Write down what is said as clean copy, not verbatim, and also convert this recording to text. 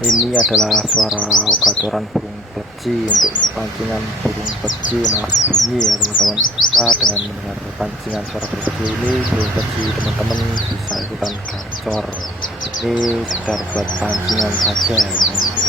Ini adalah suara gatoran burung pleci untuk pancingan burung pleci malah bunyi ya teman-teman. Nah, dengan mendengar pancingan suara burung pleci ini, burung pleci teman-teman bisa ikutan gacor. Ini sekedar buat pancingan saja ya teman-teman.